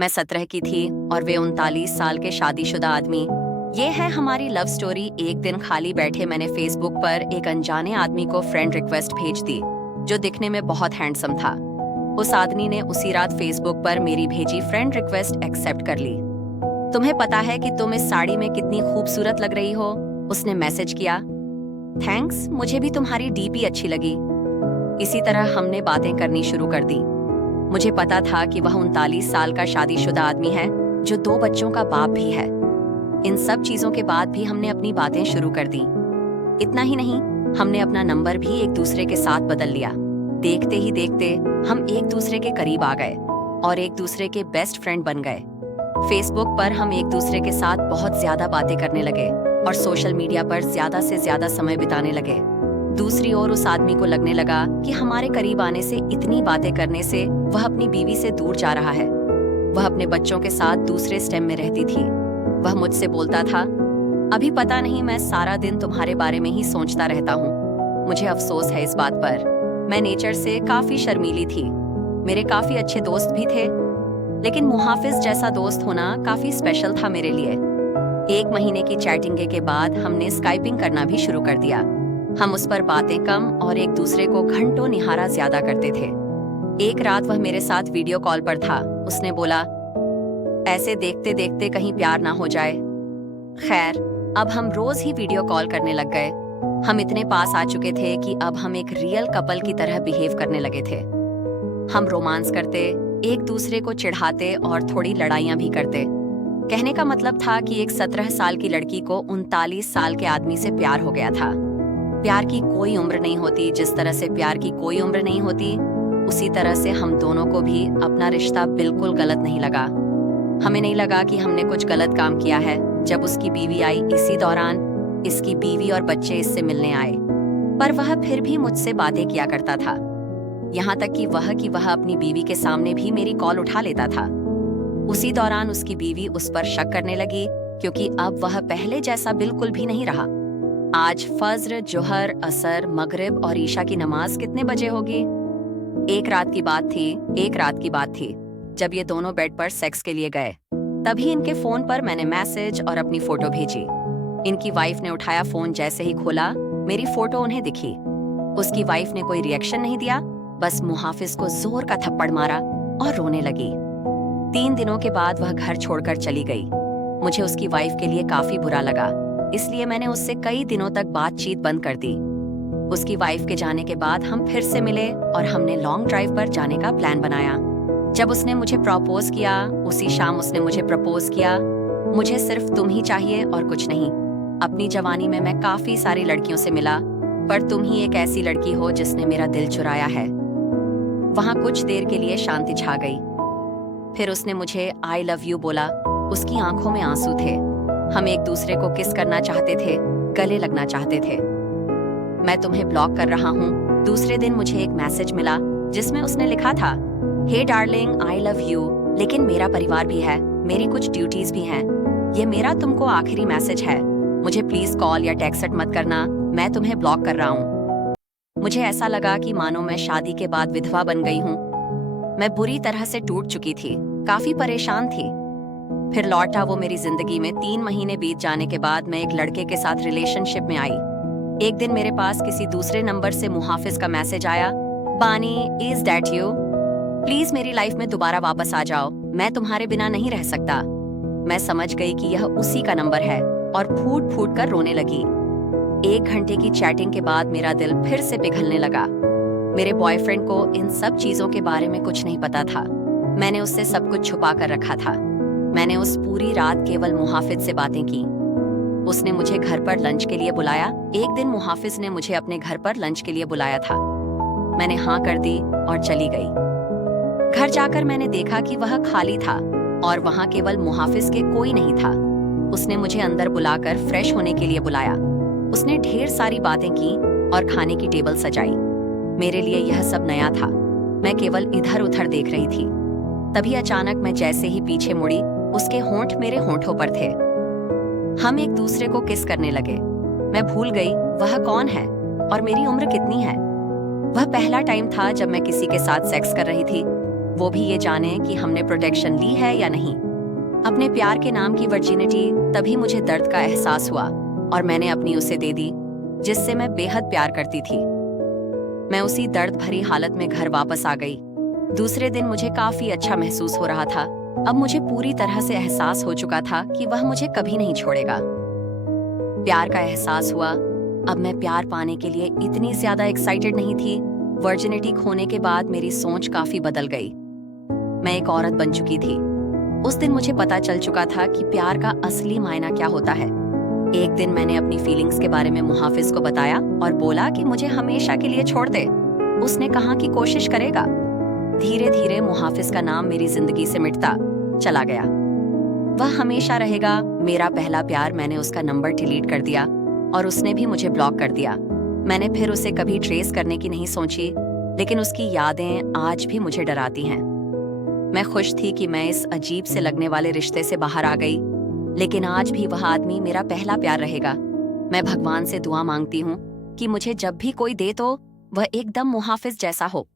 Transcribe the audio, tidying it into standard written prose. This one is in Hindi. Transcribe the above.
मैं 17 की थी और वे 39 साल के शादीशुदा आदमी। ये है हमारी लव स्टोरी। एक दिन खाली बैठे मैंने फेसबुक पर एक अनजाने आदमी को फ्रेंड रिक्वेस्ट भेज दी, जो दिखने में बहुत हैंडसम था। उस आदमी ने उसी रात फेसबुक पर मेरी भेजी फ्रेंड रिक्वेस्ट एक्सेप्ट कर ली। तुम्हें पता है कि तुम इस साड़ी में कितनी खूबसूरत लग रही हो, उसने मैसेज किया। थैंक्स, मुझे भी तुम्हारी डीपी अच्छी लगी। इसी तरह हमने बातें करनी शुरू कर दी। मुझे पता था कि वह 39 साल का शादीशुदा आदमी है, जो 2 बच्चों का बाप भी है। इन सब चीजों के बाद भी हमने अपनी बातें शुरू कर दी। इतना ही नहीं, हमने अपना नंबर भी एक दूसरे के साथ बदल लिया। देखते ही देखते हम एक दूसरे के करीब आ गए और एक दूसरे के बेस्ट फ्रेंड बन गए। फेसबुक पर हम एक दूसरे के साथ बहुत ज्यादा बातें करने लगे और सोशल मीडिया पर ज्यादा से ज्यादा समय बिताने लगे। दूसरी ओर उस आदमी को लगने लगा कि हमारे करीब आने से, इतनी बातें करने से वह अपनी बीवी से दूर जा रहा है। वह अपने बच्चों के साथ दूसरे स्टेम में रहती थी। वह मुझसे बोलता था, अभी पता नहीं, मैं सारा दिन तुम्हारे बारे में ही सोचता रहता हूँ। मुझे अफसोस है इस बात पर। मैं नेचर से काफी शर्मीली थी। मेरे काफी अच्छे दोस्त भी थे, लेकिन मुहाफिज जैसा दोस्त होना काफी स्पेशल था मेरे लिए। 1 महीने की चैटिंग के बाद हमने स्काइपिंग करना भी शुरू कर दिया। हम उस पर बातें कम और एक दूसरे को घंटों निहारा ज्यादा करते थे। एक रात वह मेरे साथ वीडियो कॉल पर था। उसने बोला, ऐसे देखते देखते कहीं प्यार ना हो जाए। खैर, अब हम रोज ही वीडियो कॉल करने लग गए। हम इतने पास आ चुके थे कि अब हम एक रियल कपल की तरह बिहेव करने लगे थे। हम रोमांस करते, एक दूसरे को चिढ़ाते और थोड़ी लड़ाइयां भी करते। कहने का मतलब था कि एक 17 साल की लड़की को 39 साल के आदमी से प्यार हो गया था। प्यार की कोई उम्र नहीं होती। जिस तरह से प्यार की कोई उम्र नहीं होती, उसी तरह से हम दोनों को भी अपना रिश्ता बिल्कुल गलत नहीं लगा। हमें नहीं लगा कि हमने कुछ गलत काम किया है। जब उसकी बीवी आई, इसी दौरान इसकी बीवी और बच्चे इससे मिलने आए, पर वह फिर भी मुझसे बातें किया करता था। यहाँ तक कि वह अपनी बीवी के सामने भी मेरी कॉल उठा लेता था। उसी दौरान उसकी बीवी उस पर शक करने लगी, क्योंकि अब वह पहले जैसा बिल्कुल भी नहीं रहा। आज फज्र, जोहर, असर, मगरिब और ईशा की नमाज कितने बजे होगी? एक रात की बात थी जब ये दोनों बेड पर सेक्स के लिए गए। तभी इनके फोन पर मैंने मैसेज और अपनी फोटो भेजी। इनकी वाइफ ने उठाया फोन। जैसे ही खोला, मेरी फोटो उन्हें दिखी। उसकी वाइफ ने कोई रिएक्शन नहीं दिया, बस मुहाफिज को जोर का थप्पड़ मारा और रोने लगी। 3 दिनों के बाद वह घर छोड़कर चली गई। मुझे उसकी वाइफ के लिए काफी बुरा लगा, इसलिए मैंने उससे कई दिनों तक बातचीत बंद कर दी। उसकी वाइफ के जाने के बाद हम फिर से मिले और हमने लॉन्ग ड्राइव पर जाने का प्लान बनाया। जब उसने मुझे प्रपोज किया, उसी शाम उसने मुझे प्रपोज किया। मुझे सिर्फ तुम ही चाहिए और कुछ नहीं। अपनी जवानी में मैं काफी सारी लड़कियों से मिला, पर तुम ही एक ऐसी लड़की हो जिसने मेरा दिल चुराया है। वहां कुछ देर के लिए शांति छा गई। फिर उसने मुझे आई लव यू बोला। उसकी आंखों में आंसू थे। हम एक दूसरे को किस करना चाहते थे, गले लगना चाहते थे। मैं तुम्हें ब्लॉक कर रहा हूँ। दूसरे दिन मुझे एक मैसेज मिला जिसमें उसने लिखा था, हे डार्लिंग, आई लव यू, लेकिन मेरा परिवार भी है, मेरी कुछ ड्यूटीज भी हैं। ये मेरा तुमको आखिरी मैसेज है। मुझे प्लीज कॉल या टेक्स्ट मत करना, मैं तुम्हें ब्लॉक कर रहा हूँ। मुझे ऐसा लगा कि मानो मैं शादी के बाद विधवा बन गई हूँ। मैं बुरी तरह से टूट चुकी थी, काफी परेशान थी। फिर लौटा वो मेरी जिंदगी में। 3 महीने बीत जाने के बाद मैं एक लड़के के साथ रिलेशनशिप में आई। एक दिन मेरे पास किसी दूसरे नंबर से मुहाफिज का मैसेज आया, बानी, इज दैट यू? प्लीज मेरी लाइफ में दोबारा वापस आ जाओ, मैं तुम्हारे बिना नहीं रह सकता। मैं समझ गई कि यह उसी का नंबर है और फूट फूट कर रोने लगी। 1 घंटे की चैटिंग के बाद मेरा दिल फिर से पिघलने लगा। मेरे बॉयफ्रेंड को इन सब चीजों के बारे में कुछ नहीं पता था। मैंने उससे सब कुछ छुपा कर रखा था। मैंने उस पूरी रात केवल मुहाफिज से बातें की। उसने मुझे घर पर लंच के लिए बुलाया। एक दिन मुहाफिज ने मुझे अपने घर पर लंच के लिए बुलाया था। मैंने हाँ कर दी और चली गई। घर जाकर मैंने देखा कि वह खाली था और वहां केवल मुहाफिज के कोई नहीं था। उसने मुझे अंदर बुलाकर फ्रेश होने के लिए बुलाया। उसने ढेर सारी बातें की और खाने की टेबल सजाई। मेरे लिए यह सब नया था। मैं केवल इधर उधर देख रही थी। तभी अचानक मैं जैसे ही पीछे मुड़ी, उसके होंठ मेरे होंठों पर थे। हम एक दूसरे को किस करने लगे। मैं भूल गई वह कौन है और मेरी उम्र कितनी है। वह पहला टाइम था जब मैं किसी के साथ सेक्स कर रही थी। वो भी ये जाने कि हमने प्रोटेक्शन ली है या नहीं। अपने प्यार के नाम की वर्जिनिटी तभी मुझे दर्द का एहसास हुआ और मैंने अपनी उसे दे दी, जिससे मैं बेहद प्यार करती थी। मैं उसी दर्द भरी हालत में घर वापस आ गई। दूसरे दिन मुझे काफी अच्छा महसूस हो रहा था। अब मुझे पूरी तरह से एहसास हो चुका था कि वह मुझे कभी नहीं छोड़ेगा। प्यार का एहसास हुआ। अब मैं प्यार पाने के लिए इतनी ज्यादा एक्साइटेड नहीं थी। वर्जिनिटी खोने के बाद मेरी सोच काफी बदल गई। मैं एक औरत बन चुकी थी। उस दिन मुझे पता चल चुका था कि प्यार का असली मायना क्या होता है। एक दिन मैंने अपनी फीलिंग्स के बारे में मुहाफिज को बताया और बोला कि मुझे हमेशा के लिए छोड़ दे। उसने कहा कि कोशिश करेगा। धीरे धीरे मुहाफिज का नाम मेरी जिंदगी से मिटता चला गया। वह हमेशा रहेगा मेरा पहला प्यार। मैंने उसका नंबर डिलीट कर दिया और उसने भी मुझे ब्लॉक कर दिया। मैंने फिर उसे कभी ट्रेस करने की नहीं सोची, लेकिन उसकी यादें आज भी मुझे डराती हैं। मैं खुश थी कि मैं इस अजीब से लगने वाले रिश्ते से बाहर आ गई, लेकिन आज भी वह आदमी मेरा पहला प्यार रहेगा। मैं भगवान से दुआ मांगती हूँ कि मुझे जब भी कोई दे तो वह एकदम मुहाफिज जैसा हो।